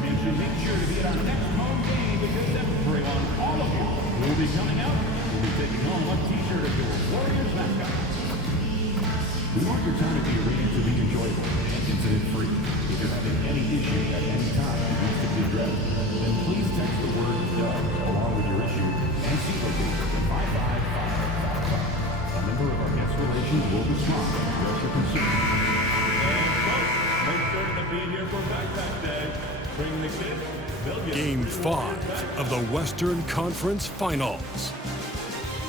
Nation, make sure to be at our next home game because everyone, all of you, will be coming out. We'll be taking home one t-shirt of your Warriors mascot. We want your time to be arranged to be enjoyable and incident-free. If you're having any issue at any time that needs to be addressed, then please text the word Doug along with your issue and seat locator to 55555. A member of our guest relations will respond to address your concern. And folks, make sure to be here for Backpack Day. Bring the kids. Game 5 of the Western Conference Finals.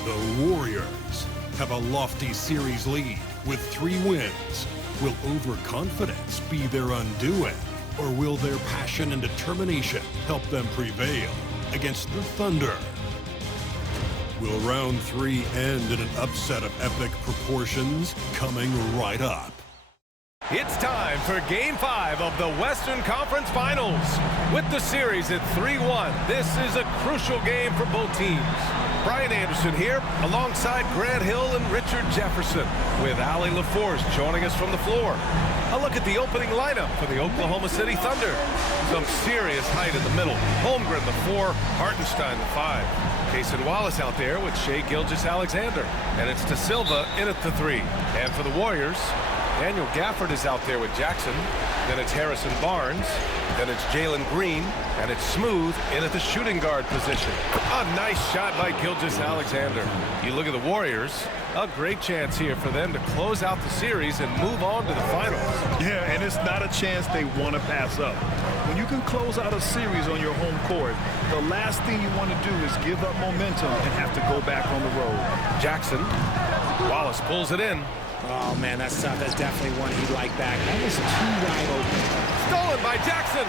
The Warriors have a lofty series lead with 3 wins. Will overconfidence be their undoing, or will their passion and determination help them prevail against the Thunder? Will round 3 end in an upset of epic proportions? Coming right up. It's time for Game 5 of the Western Conference Finals. With the series at 3-1, this is a crucial game for both teams. Brian Anderson here, alongside Grant Hill and Richard Jefferson, with Allie LaForce joining us from the floor. A look at the opening lineup for the Oklahoma City Thunder. Some serious height in the middle. Holmgren, the 4, Hartenstein, the 5. Cason Wallace out there with Shai Gilgeous-Alexander. And it's De Silva in at the 3. And for the Warriors, Daniel Gafford is out there with Jackson. Then it's Harrison Barnes. Then it's Jalen Green. And it's Smooth in at the shooting guard position. A nice shot by Gilgeous-Alexander. You look at the Warriors, a great chance here for them to close out the series and move on to the finals. Yeah, and it's not a chance they want to pass up. When you can close out a series on your home court, the last thing you want to do is give up momentum and have to go back on the road. Jackson. Wallace pulls it in. Oh, man, that's tough. That's definitely one he'd like back. That was too wide open. Stolen by Jackson.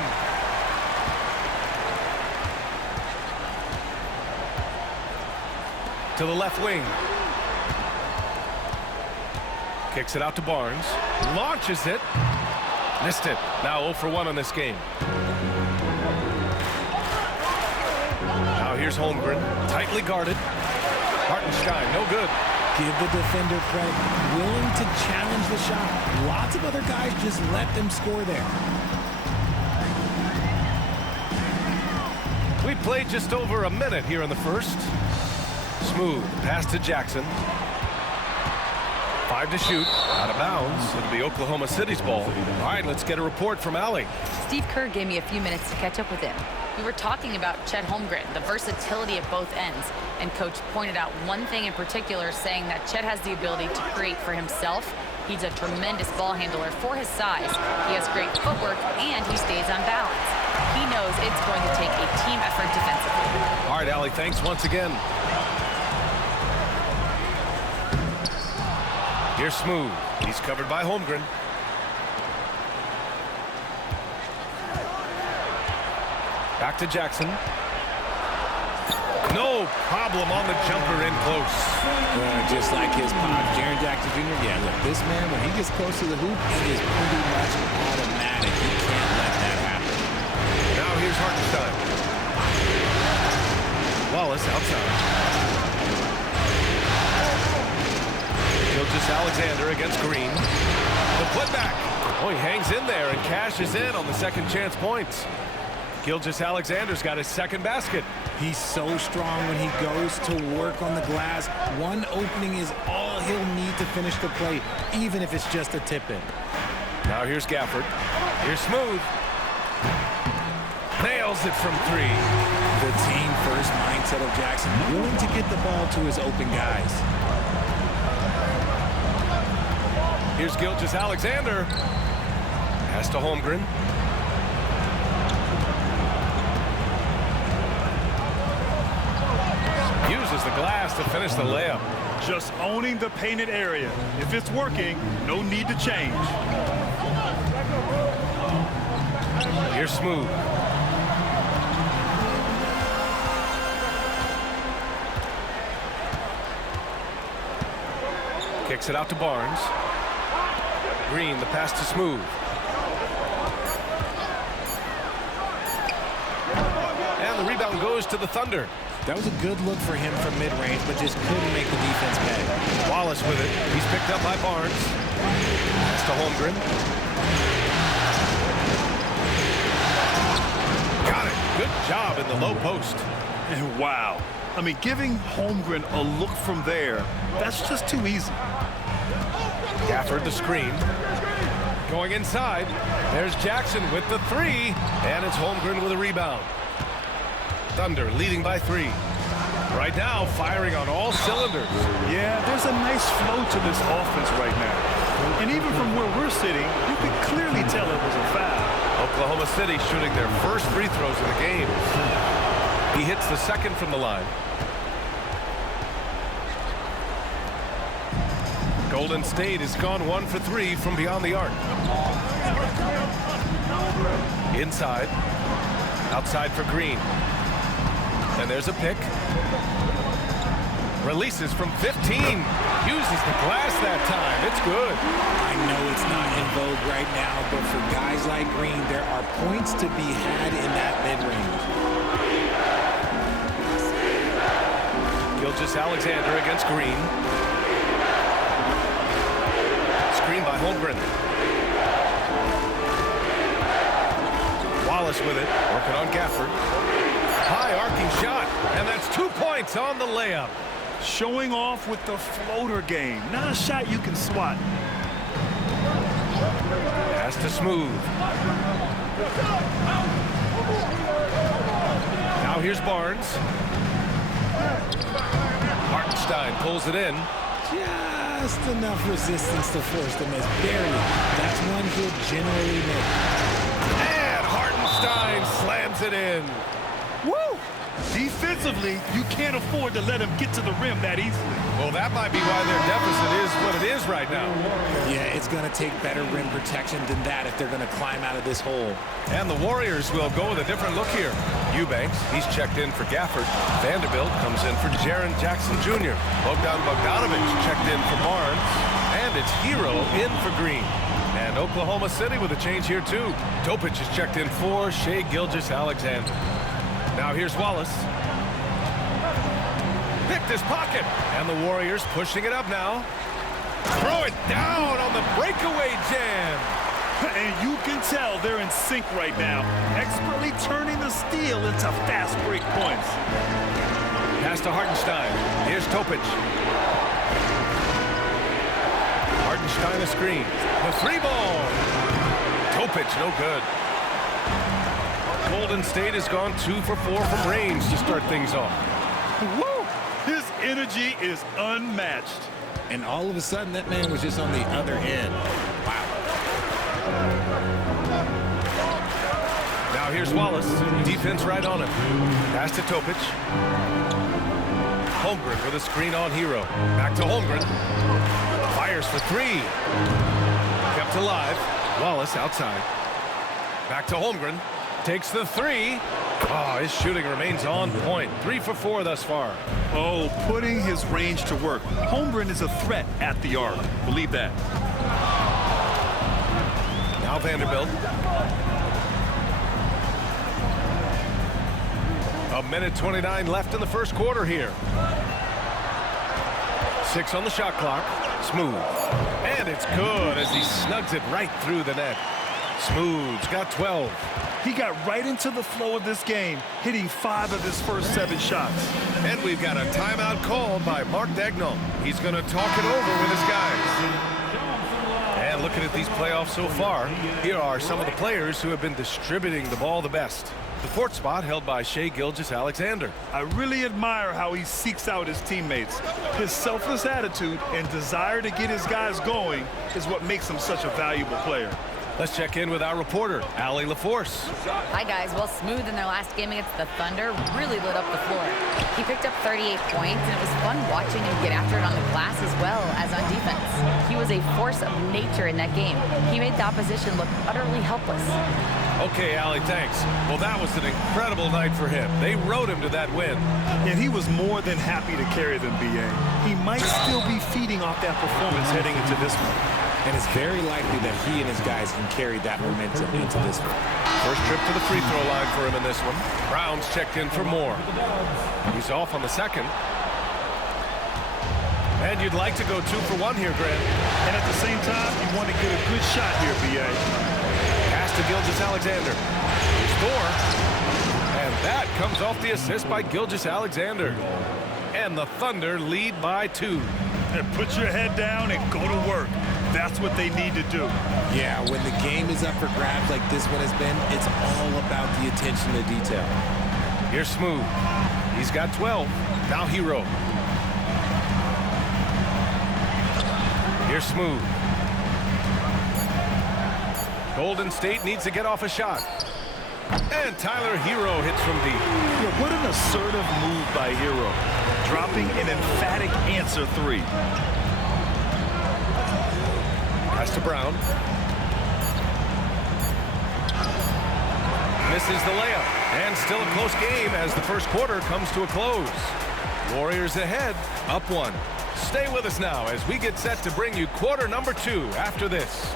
To the left wing. Kicks it out to Barnes. Launches it. Missed it. Now 0 for 1 on this game. Now here's Holmgren. Tightly guarded. Hartenstein, no good. Give the defender credit. Willing to challenge the shot. Lots of other guys just let them score there. We played just over a minute here in the first. Smooth. Pass to Jackson. 5 to shoot. Out of bounds. It'll be Oklahoma City's ball. All right, let's get a report from Allie. Steve Kerr gave me a few minutes to catch up with him. We were talking about Chet Holmgren, the versatility at both ends. And Coach pointed out one thing in particular, saying that Chet has the ability to create for himself. He's a tremendous ball handler for his size. He has great footwork, and he stays on balance. He knows it's going to take a team effort defensively. All right, Allie, thanks once again. Here's Smooth. He's covered by Holmgren. Back to Jackson. No problem on the jumper in close. Just like his pop, Jaren Jackson Jr. Yeah, look, this man, when he gets close to the hoop, it is pretty much automatic. He can't let that happen. Now here's Hartenstein. Wallace outside. Gilgeous-Alexander against Green. The putback. Oh, he hangs in there and cashes in on the second chance points. Gilgeous-Alexander's got his second basket. He's so strong when he goes to work on the glass. One opening is all he'll need to finish the play, even if it's just a tip-in. Now here's Gafford. Here's Smooth. Nails it from 3. The team-first mindset of Jackson, willing to get the ball to his open guys. Here's Gilgeous-Alexander. Pass to Holmgren. Uses the glass to finish the layup. Just owning the painted area. If it's working, no need to change. Here's Smooth. Kicks it out to Barnes. Green, the pass to Smooth. And the rebound goes to the Thunder. That was a good look for him from mid-range, but just couldn't make the defense pay. Wallace with it. He's picked up by Barnes. Pass to Holmgren. the low post. And wow. I mean, giving Holmgren a look from there, that's just too easy. Gafford the screen. Going inside. There's Jackson with the three. And it's Holmgren with a rebound. Thunder leading by 3. Right now, firing on all cylinders. Yeah, there's a nice flow to this offense right now. And even from where we're sitting, you could clearly tell it was a foul. Oklahoma City shooting their first free throws of the game. He hits the second from the line. Golden State has gone 1 for 3 from beyond the arc. Inside. Outside for Green. And there's a pick. Releases from 15. Uses the glass that time. It's good. I know it's not in vogue right now, but for guys like Green, there are points to be had in that mid-range. Gilgeous-Alexander against Green. Screen by Holmgren. Wallace with it, working on Gafford. High arcing shot, and that's 2 points on the layup. Showing off with the floater game. Not a shot you can swat. Pass to Smooth. Now here's Barnes. Hartenstein pulls it in. Just enough resistance to force the miss. Barely. That's one he'll generally make. And Hartenstein slams it in. Woo! Defensively, you can't afford to let him get to the rim that easily. Well, that might be why their deficit is what it is right now. Yeah, it's going to take better rim protection than that if they're going to climb out of this hole. And the Warriors will go with a different look here. Eubanks, he's checked in for Gafford. Vanderbilt comes in for Jaren Jackson Jr. Bogdan Bogdanovic checked in for Barnes. And it's Hero in for Green. And Oklahoma City with a change here, too. Topic is checked in for Shai Gilgeous-Alexander. Now here's Wallace. Picked his pocket. And the Warriors pushing it up now. Throw it down on the breakaway jam. And you can tell they're in sync right now. Expertly turning the steal into fast break points. Pass to Hartenstein. Here's Topic. Hartenstein a screen. The 3-ball. Topic no good. Golden State has gone 2 for 4 from range to start things off. Woo! His energy is unmatched. And all of a sudden, that man was just on the other end. Wow. Now here's Wallace. Defense right on him. Pass to Topic. Holmgren with a screen on Hero. Back to Holmgren. Fires for 3. Kept alive. Wallace outside. Back to Holmgren. Takes the 3. Oh, his shooting remains on point. 3 for 4 thus far. Oh, putting his range to work. Holmgren is a threat at the arc. Believe that. Now Vanderbilt. A minute 29 left in the first quarter here. 6 on the shot clock. Smooth. And it's good as he snugs it right through the net. Smooth's got 12. He got right into the flow of this game, hitting 5 of his first 7 shots. And we've got a timeout called by Mark Daigneault. He's going to talk it over with his guys. And looking at these playoffs so far, here are some of the players who have been distributing the ball the best. The 4th spot held by Shai Gilgeous-Alexander. I really admire how he seeks out his teammates. His selfless attitude and desire to get his guys going is what makes him such a valuable player. Let's check in with our reporter, Allie LaForce. Hi, guys. Well, Smooth in their last game against the Thunder really lit up the floor. He picked up 38 points, and it was fun watching him get after it on the glass as well as on defense. He was a force of nature in that game. He made the opposition look utterly helpless. Okay, Allie, thanks. Well, that was an incredible night for him. They rode him to that win. And he was more than happy to carry them, B.A. He might still be feeding off that performance heading into this one. And it's very likely that he and his guys can carry that momentum into this one. First trip to the free throw line for him in this one. Brown's checked in for more. He's off on the second. And you'd like to go 2 for 1 here, Grant. And at the same time, you want to get a good shot here, B.A. Pass to Gilgeous-Alexander. Here's 4. And that comes off the assist by Gilgeous-Alexander. And the Thunder lead by 2. And put your head down and go to work. That's what they need to do. Yeah, when the game is up for grabs like this one has been, it's all about the attention to detail. Here's Smooth. He's got 12. Now Hero. Here's Smooth. Golden State needs to get off a shot. And Tyler Hero hits from deep. Yeah, what an assertive move by Hero. Dropping an emphatic answer 3. Pass to Brown. Misses the layup. And still a close game as the first quarter comes to a close. Warriors ahead, up 1. Stay with us now as we get set to bring you quarter number 2 after this.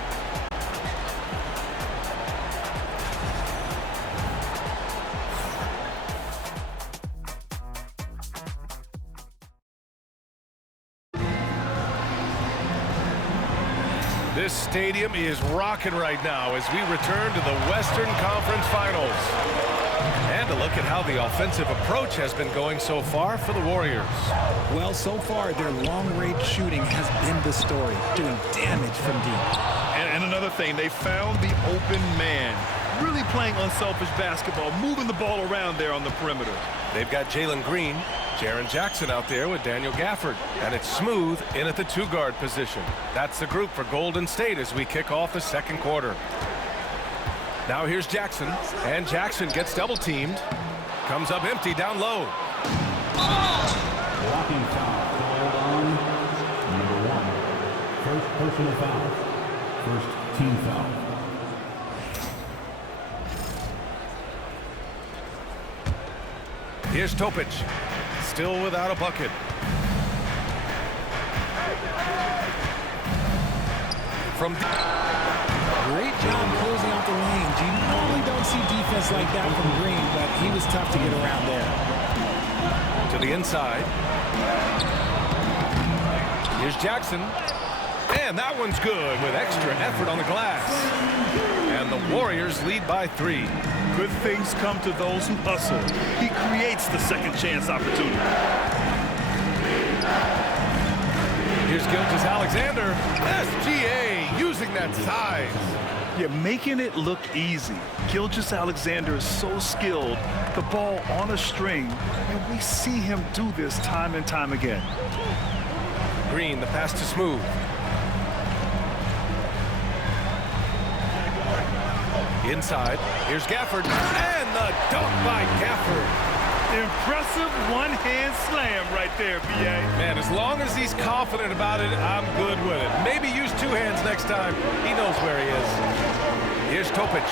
This stadium is rocking right now as we return to the Western Conference Finals. And a look at how the offensive approach has been going so far for the Warriors. Well, so far, their long-range shooting has been the story, doing damage from deep. And another thing, they found the open man. Really playing unselfish basketball, moving the ball around there on the perimeter. They've got Jalen Green, Jaren Jackson out there with Daniel Gafford. And it's Smooth in at the 2-guard position. That's the group for Golden State as we kick off the second quarter. Now here's Jackson, and Jackson gets double-teamed. Comes up empty down low. Blocking foul called on number 1. First personal foul. First team foul. Here's Topic, still without a bucket. From Great job closing out the lanes. You normally don't see defense like that from Green, but he was tough to get around there. to the inside. Here's Jackson. And that one's good with extra effort on the glass. And the Warriors lead by 3. Good things come to those who hustle. He creates the second chance opportunity. Here's Gilgeous-Alexander. SGA using that size. Yeah, making it look easy. Gilgeous-Alexander is so skilled. The ball on a string, and we see him do this time and time again. Green, the pass to Smooth. Inside, here's Gafford, and the dunk by Gafford. Impressive one-hand slam right there, B.A. Man, as long as he's confident about it, I'm good with it. Maybe use 2 hands next time. He knows where he is. Here's Topic.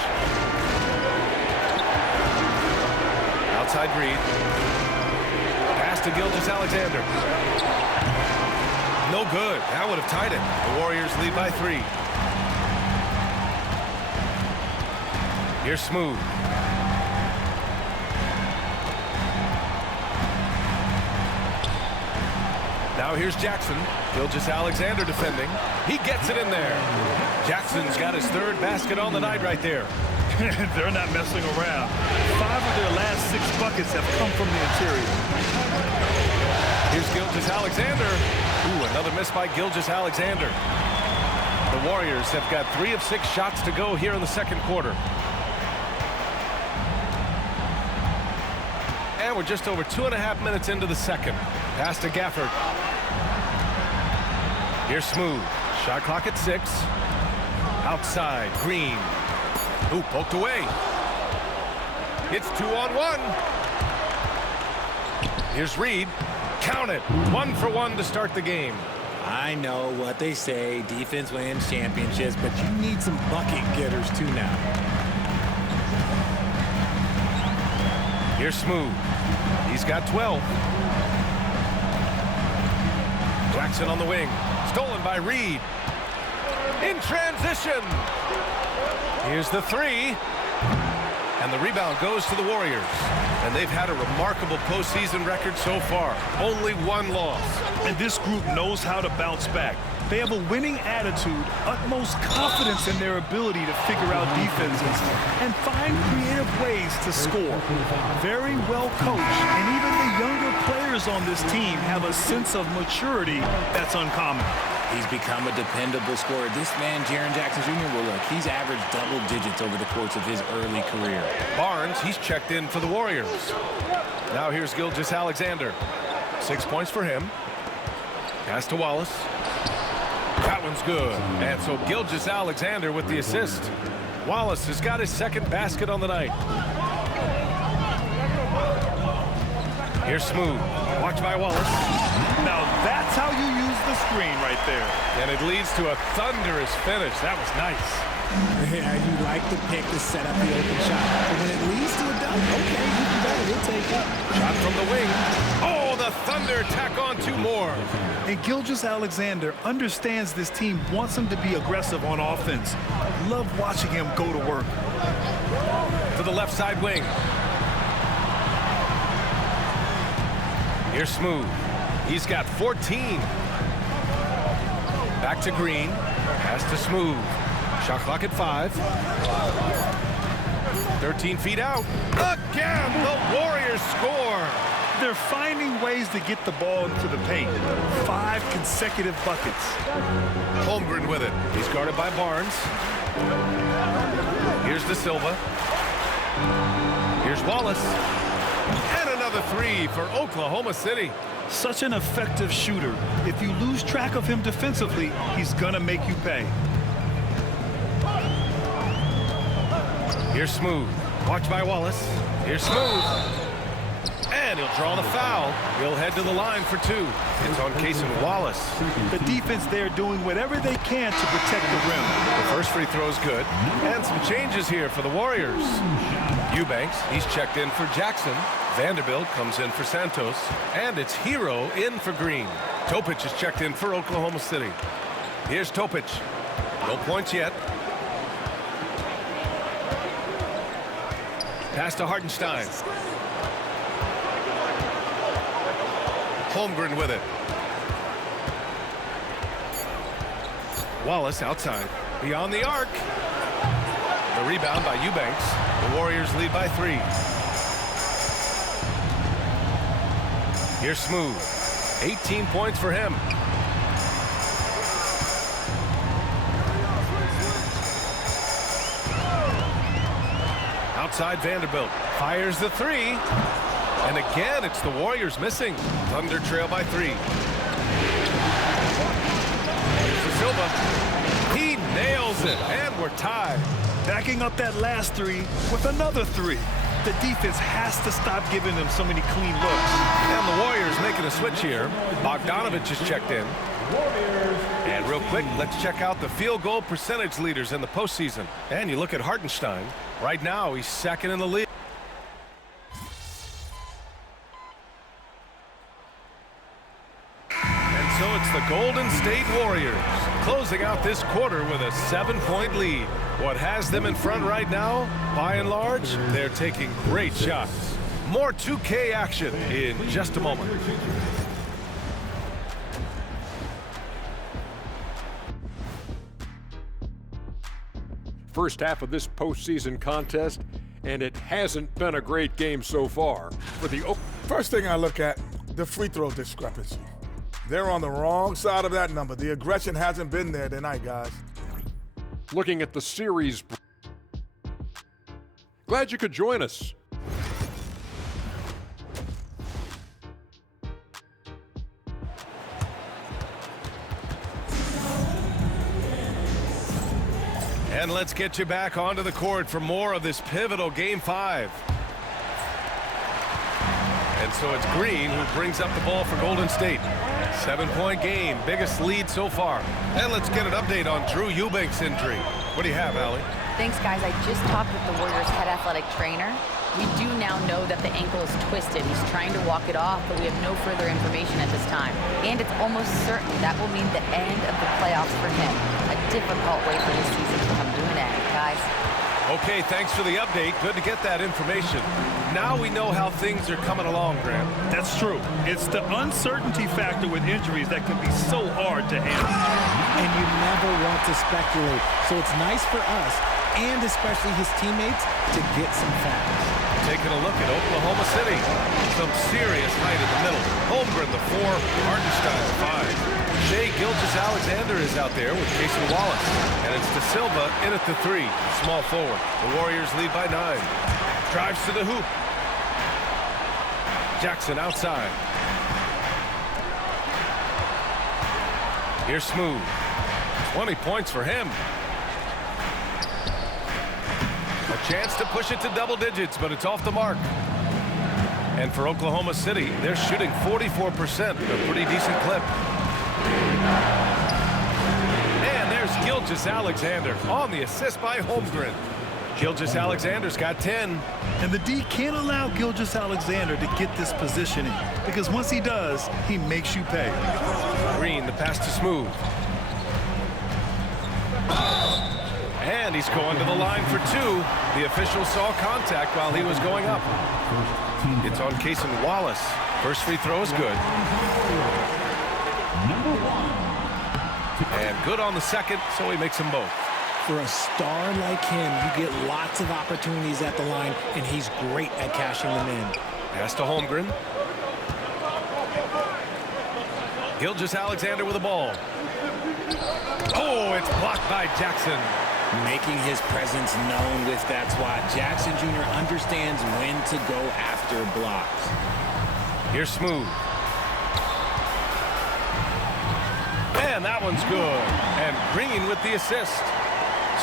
Outside Reed. Pass to Gilgeous-Alexander. No good. That would have tied it. The Warriors lead by 3. Here's Smooth. Now here's Jackson. Gilgeous-Alexander defending. He gets it in there. Jackson's got his 3rd basket on the night right there. They're not messing around. 5 of their last 6 buckets have come from the interior. Here's Gilgeous-Alexander. Ooh, another miss by Gilgeous-Alexander. The Warriors have got 3 of 6 shots to go here in the second quarter. And we're just over 2.5 minutes into the second. Pass to Gafford. Here's Smooth. Shot clock at 6. Outside, Green. Ooh, poked away. It's 2-on-1. Here's Reed. Count it. 1 for 1 to start the game. I know what they say, defense wins championships, but you need some bucket getters too now. Here's Smooth. He's got 12. Jackson on the wing. Stolen by Reed. In transition. Here's the 3. And the rebound goes to the Warriors. And they've had a remarkable postseason record so far. Only 1 loss. And this group knows how to bounce back. They have a winning attitude, utmost confidence in their ability to figure out defenses, and find creative ways to score. Very well coached, and even the younger players on this team have a sense of maturity that's uncommon. He's become a dependable scorer. This man, Jaren Jackson Jr., well, look, he's averaged double digits over the course of his early career. Barnes, he's checked in for the Warriors. Now here's Gilgeous-Alexander. 6 points for him. Pass to Wallace. That one's good. And so Gilgeous-Alexander with the assist. Wallace has got his second basket on the night. Here's Smooth. Watch by Wallace. Now that's how you use the screen right there. And it leads to a thunderous finish. That was nice. Yeah, you like the pick to set up the open shot. But when it leads to a dunk, okay, even better. We'll take it. Shot from the wing. Oh, the Thunder tack on 2 more. And Gilgeous-Alexander understands this team wants him to be aggressive on offense. Love watching him go to work. To the left side wing. Here's Smooth. He's got 14. Back to Green. Pass to Smooth. Shot clock at 5. 13 feet out. Again, the Warriors score. They're finding ways to get the ball into the paint. 5 consecutive buckets. Holmgren with it. He's guarded by Barnes. Here's De Silva. Here's Wallace. And another 3 for Oklahoma City. Such an effective shooter. If you lose track of him defensively, he's gonna make you pay. Here's Smooth. Watch by Wallace. Here's Smooth. And he'll draw the foul. He'll head to the line for 2. It's on Cason Wallace. The defense there doing whatever they can to protect the rim. The first free throw's good. And some changes here for the Warriors. Eubanks, he's checked in for Jackson. Vanderbilt comes in for Santos. And it's Hero in for Green. Topic is checked in for Oklahoma City. Here's Topic. No points yet. Pass to Hartenstein. Holmgren with it. Wallace outside. Beyond the arc. The rebound by Eubanks. The Warriors lead by 3. Here's Smooth. 18 points for him. Outside Vanderbilt. Fires the 3. And again, it's the Warriors missing. Thunder trail by 3. Here's De Silva. He nails it, and we're tied. Backing up that last 3 with another 3. The defense has to stop giving them so many clean looks. And the Warriors making a switch here. Bogdanovich is checked in. And real quick, let's check out the field goal percentage leaders in the postseason. And you look at Hartenstein. Right now, he's second in the league. So it's the Golden State Warriors closing out this quarter with a 7-point lead. What has them in front right now, by and large, they're taking great shots. More 2K action in just a moment. First half of this postseason contest, and it hasn't been a great game so far for the First thing I look at, the free throw discrepancy. They're on the wrong side of that number. The aggression hasn't been there tonight, guys. Looking at the series. Glad you could join us. And let's get you back onto the court for more of this pivotal Game 5. And so it's Green who brings up the ball for Golden State. 7-point game, biggest lead so far. And let's get an update on Drew Eubanks' injury. What do you have, Allie? Thanks, guys. I just talked with the Warriors' head athletic trainer. We do now know that the ankle is twisted. He's trying to walk it off, but we have no further information at this time. And it's almost certain that will mean the end of the playoffs for him. A difficult way for this season to come to an end, guys. Okay, thanks for the update. Good to get that information. Now we know how things are coming along, Graham. That's true. It's the uncertainty factor with injuries that can be so hard to handle. And you never want to speculate. So it's nice for us, and especially his teammates, to get some facts. Taking a look at Oklahoma City. Some serious height in the middle. Holmgren, the 4. Hartenstein, the 5. Shai Gilgeous-Alexander is out there with Casey Wallace. And it's De Silva in at the 3. Small forward. The Warriors lead by 9. Drives to the hoop. Jackson outside. Here's Smooth. 20 points for him. A chance to push it to double digits, but it's off the mark. And for Oklahoma City, they're shooting 44%, a pretty decent clip. And there's Gilgeous-Alexander on the assist by Holmgren. Gilgeous-Alexander's got 10. And the D can't allow Gilgeous-Alexander to get this positioning, because once he does, he makes you pay. Green, the pass to Smooth. And he's going to the line for 2. The official saw contact while he was going up. It's on Cason Wallace. First free throw is good. And good on the second, so he makes them both. For a star like him, you get lots of opportunities at the line, and he's great at cashing them in. Pass to Holmgren. Gilgeous-Alexander with the ball. Oh, it's blocked by Jackson. Making his presence known with that swat. Jackson Jr. understands when to go after blocks. Here's Smooth. And that one's good. And Green with the assist.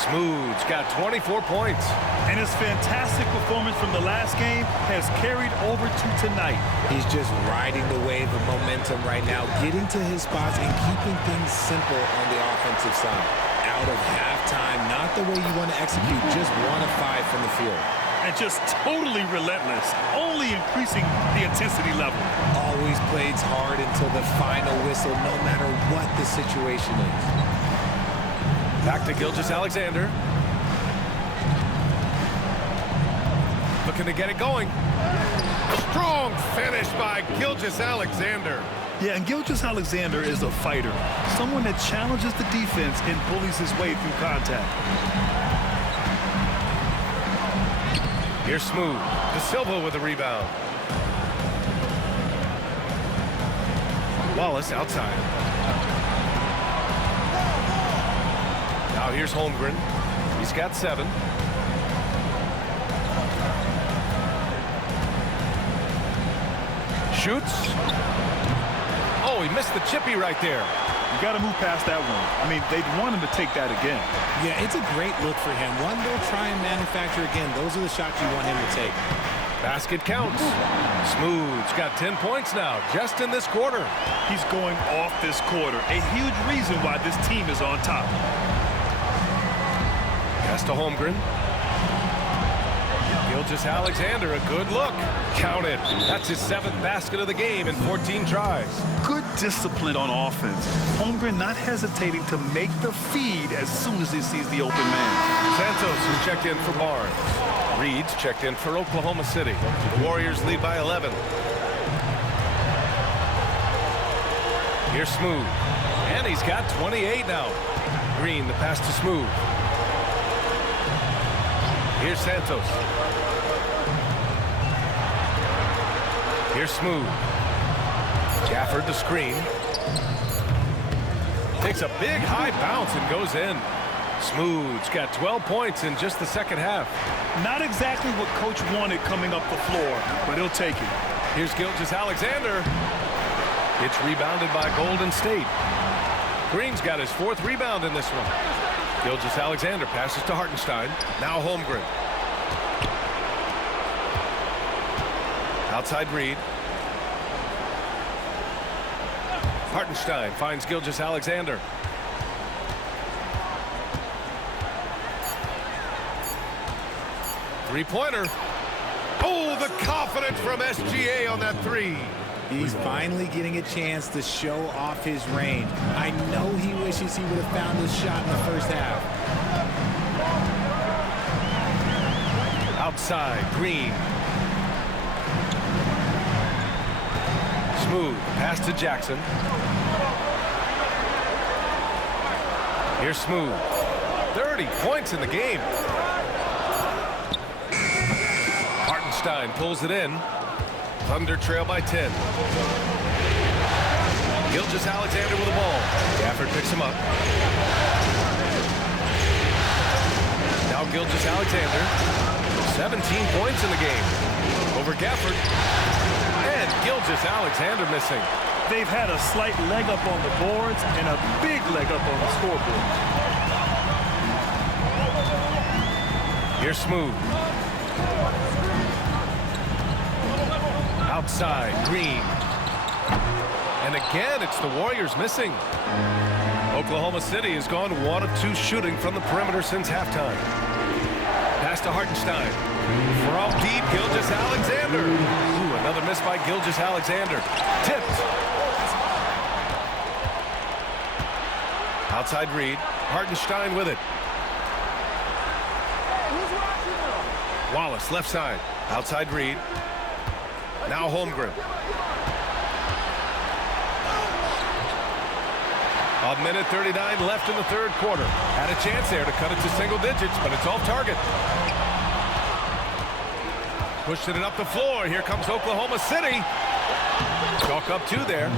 Smooth's got 24 points. And his fantastic performance from the last game has carried over to tonight. He's just riding the wave of momentum right now, getting to his spots and keeping things simple on the offensive side. Out of halftime, not the way you want to execute, just 1 of 5 from the field. And just totally relentless, only increasing the intensity level. Always plays hard until the final whistle, no matter what the situation is. Back to Gilgeous-Alexander. Looking to get it going. Strong finish by Gilgeous-Alexander. Yeah, and Gilgeous-Alexander is a fighter, someone that challenges the defense and bullies his way through contact. Here's Smooth. De Silva with a rebound. Wallace outside. Now here's Holmgren. He's got 7. Shoots. Oh, he missed the chippy right there. You got to move past that one. I mean, they'd want him to take that again. Yeah, it's a great look for him. One they'll try and manufacture again. Those are the shots you want him to take. Basket counts. Smooth's got 10 points now, just in this quarter. He's going off this quarter. A huge reason why this team is on top. Pass to Holmgren. Gilgeous-Alexander, a good look. Count it. That's his 7th basket of the game in 14 tries. Good discipline on offense. Holmgren not hesitating to make the feed as soon as he sees the open man. Santos, who checked in for Barnes. Reed's checked in for Oklahoma City. The Warriors lead by 11. Here's Smooth. And he's got 28 now. Green, the pass to Smooth. Here's Santos. Here's Smooth. Gafford the screen. Takes a big high bounce and goes in. Smooth's got 12 points in just the second half. Not exactly what Coach wanted coming up the floor, but he'll take it. Here's Gilgeous-Alexander. It's rebounded by Golden State. Green's got his 4th rebound in this one. Gilgeous-Alexander passes to Hartenstein. Now Holmgren. Outside Reed. Hartenstein finds Gilgeous-Alexander. Three-pointer. Oh, the confidence from SGA on that 3. He's finally getting a chance to show off his range. I know he wishes he would have found his shot in the first half. Outside, Green. Smooth, pass to Jackson. Here's Smooth. 30 points in the game. Hartenstein pulls it in. Thunder trail by 10. Gilgeous-Alexander with the ball. Gafford picks him up. Now Gilgeous-Alexander. 17 points in the game. Over Gafford. And Gilgeous-Alexander missing. They've had a slight leg up on the boards and a big leg up on the scoreboard. Here's Smooth. Outside, Green. And again, it's the Warriors missing. Oklahoma City has gone 1 of 2 shooting from the perimeter since halftime. Pass to Hartenstein. From deep, Gilgeous-Alexander. Ooh, another miss by Gilgeous-Alexander. Tipped. Outside Reed. Hartenstein with it. Wallace, left side. Outside Reed. Now Holmgren. A minute 39 left in the third quarter. Had a chance there to cut it to single digits, but it's off target. Pushing it up the floor. Here comes Oklahoma City. Chalk up 2 there.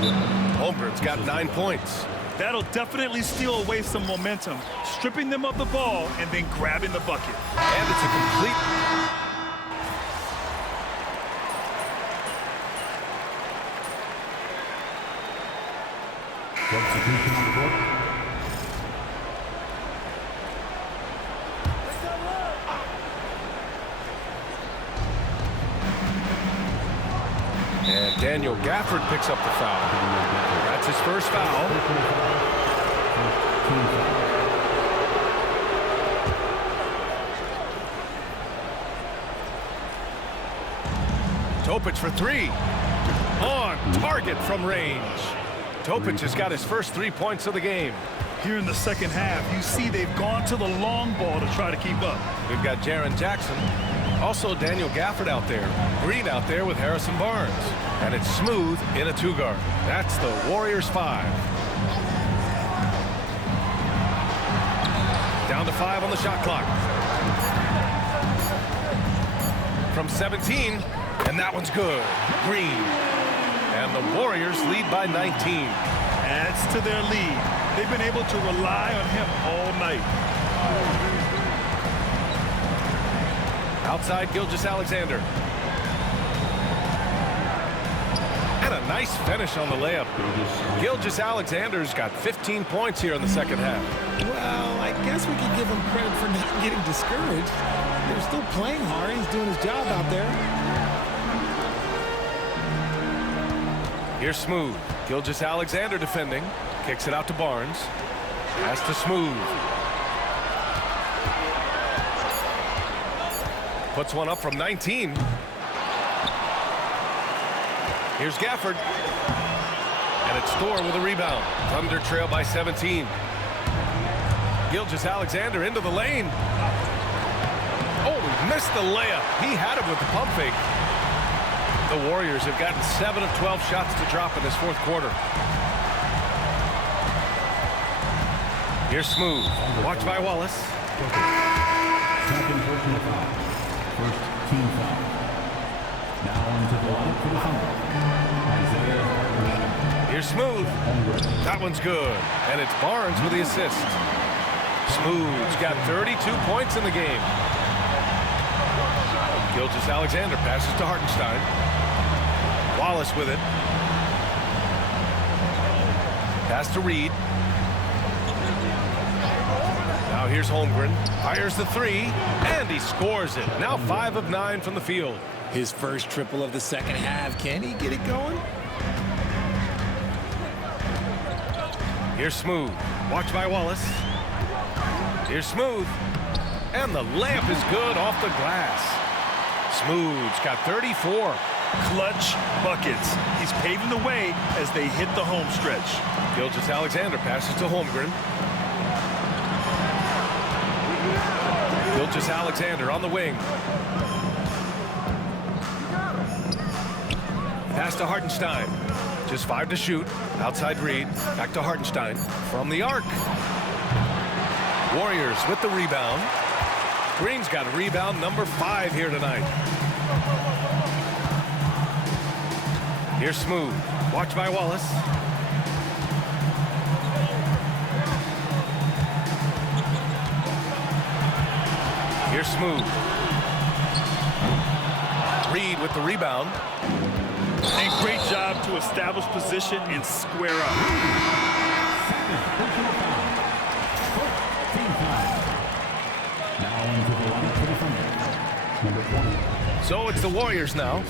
Holmgren's got 9 points. That'll definitely steal away some momentum, stripping them of the ball and then grabbing the bucket. And it's a complete... Substitution on the court. And Daniel Gafford picks up the foul. That's his first foul. Topic for 3. On target from range. Topic has got his first 3 points of the game. Here in the second half, you see they've gone to the long ball to try to keep up. We've got Jaren Jackson. Also Daniel Gafford out there. Green out there with Harrison Barnes. And it's Smooth in a 2-guard. That's the Warriors 5. Down to 5 on the shot clock. From 17, and that one's good. Green. And the Warriors lead by 19. Adds to their lead. They've been able to rely on him all night. Outside, Gilgeous-Alexander. And a nice finish on the layup. Gilgeous-Alexander's got 15 points here in the second half. Well, I guess we could give him credit for not getting discouraged. They're still playing hard. He's doing his job out there. Here's Smooth. Gilgeous-Alexander defending. Kicks it out to Barnes. Pass to Smooth. Puts one up from 19. Here's Gafford. And it's Thor with a rebound. Thunder trail by 17. Gilgeous-Alexander into the lane. Oh, he missed the layup. He had it with the pump fake. The Warriors have gotten 7 of 12 shots to drop in this fourth quarter. Here's Smooth. Watch by Wallace. Second personal foul. First team foul. Now onto the line for the Thunder. Isaiah Hartenstein. Here's Smooth. That one's good. And it's Barnes with the assist. Smooth's got 32 points in the game. Gilgeous-Alexander passes to Hartenstein. Wallace with it. Pass to Reed. Now here's Holmgren. Fires the 3, and he scores it. Now 5 of 9 from the field. His first triple of the second half. Can he get it going? Here's Smooth. Watch by Wallace. Here's Smooth. And the layup is good off the glass. Smooth's got 34. Clutch buckets. He's paving the way as they hit the home stretch. Gilgeous-Alexander passes to Holmgren. Gilgeous-Alexander on the wing. Pass to Hartenstein. Just 5 to shoot. Outside Reed. Back to Hartenstein. From the arc. Warriors with the rebound. Green's got rebound number 5 here tonight. Here's Smooth. Watch by Wallace. Here's Smooth. Reed with the rebound. And great job to establish position and square up. Now into the line for the front. Number 20. So it's the Warriors now.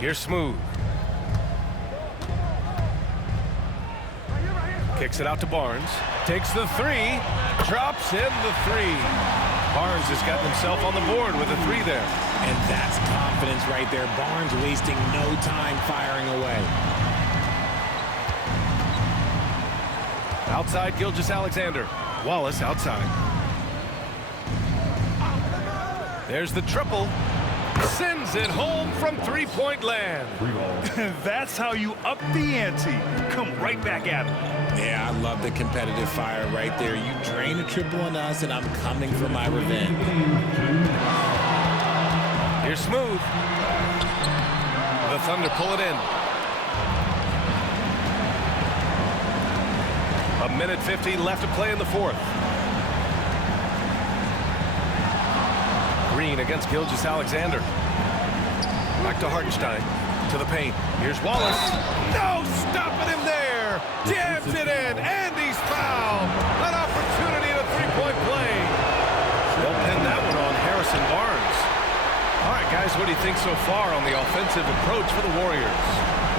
Here's Smooth. Kicks it out to Barnes. Takes the 3. Drops in the 3. Barnes has gotten himself on the board with a 3 there. And that's confidence right there. Barnes wasting no time firing away. Outside Gilgeous-Alexander. Wallace outside. There's the triple. Sends it home from three-point land. That's how you up the ante. Come right back at him. Yeah, I love the competitive fire right there. You drain a triple on us, and I'm coming for my revenge. Here's Smooth. The Thunder pull it in. 1:50 left to play in the 4th. Green against Gilgeous-Alexander. Back to Hartenstein. To the paint. Here's Wallace. No stopping him there. Jams it in. And he's fouled. An opportunity at a three-point play. They'll pin that one on Harrison Barnes. All right, guys, what do you think so far on the offensive approach for the Warriors?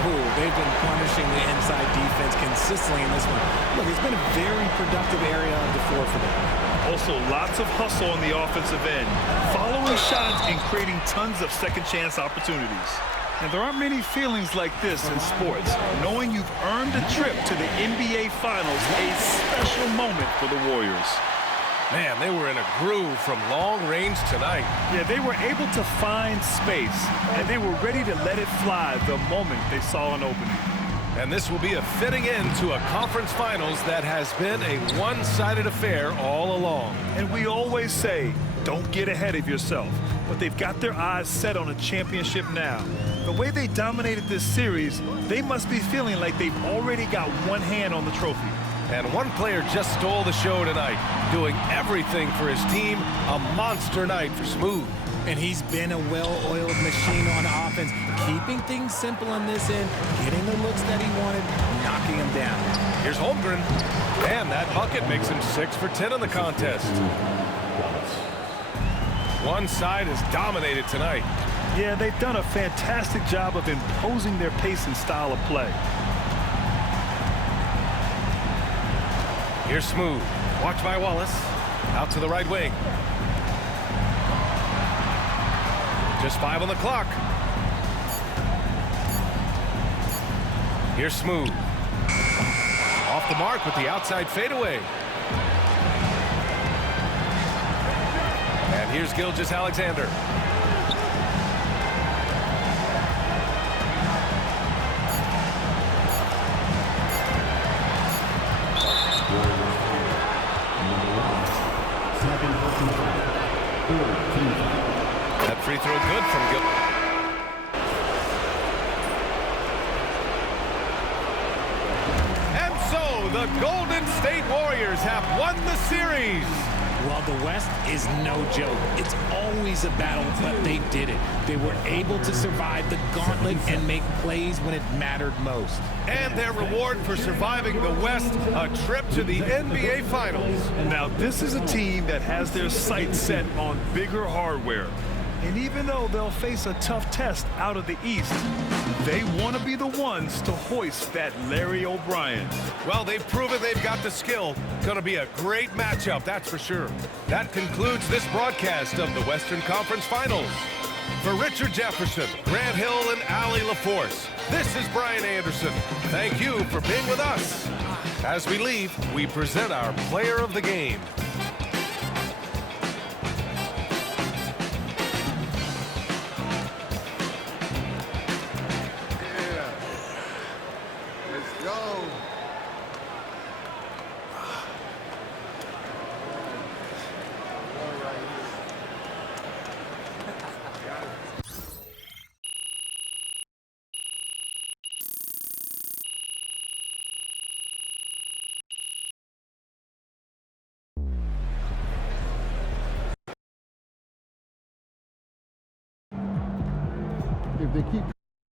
Oh, they've been punishing the inside defense consistently in this one. Look, it's been a very productive area on the floor for them. Also, lots of hustle on the offensive end, following shots and creating tons of second-chance opportunities. And there aren't many feelings like this in sports. Knowing you've earned a trip to the NBA Finals, a special moment for the Warriors. Man, they were in a groove from long range tonight. Yeah, they were able to find space, and they were ready to let it fly the moment they saw an opening. And this will be a fitting end to a conference finals that has been a one-sided affair all along. And we always say, don't get ahead of yourself. But they've got their eyes set on a championship now. The way they dominated this series, they must be feeling like they've already got one hand on the trophy. And one player just stole the show tonight, doing everything for his team. A monster night for Smooth. And he's been a well-oiled machine on offense, keeping things simple on this end, getting the looks that he wanted, knocking them down. Here's Holmgren. And that bucket makes him 6 for 10 in the contest. One side has dominated tonight. Yeah, they've done a fantastic job of imposing their pace and style of play. Here's Smooth. Watch by Wallace. Out to the right wing. Just 5 on the clock. Here's Smooth. Off the mark with the outside fadeaway. And here's Gilgeous-Alexander. That free throw good from Gil. And so the Golden State Warriors have won the series. Well, the West is no joke. It's always a battle, but they did it. They were able to survive the gauntlet and make plays when it mattered most. And their reward for surviving the West, a trip to the NBA Finals. Now, this is a team that has their sights set on bigger hardware. And even though they'll face a tough test out of the East, they want to be the ones to hoist that Larry O'Brien. Well, they've proven they've got the skill. Going to be a great matchup, that's for sure. That concludes this broadcast of the Western Conference Finals. For Richard Jefferson, Grant Hill, and Allie LaForce, this is Brian Anderson. Thank you for being with us. As we leave, we present our player of the game. if they keep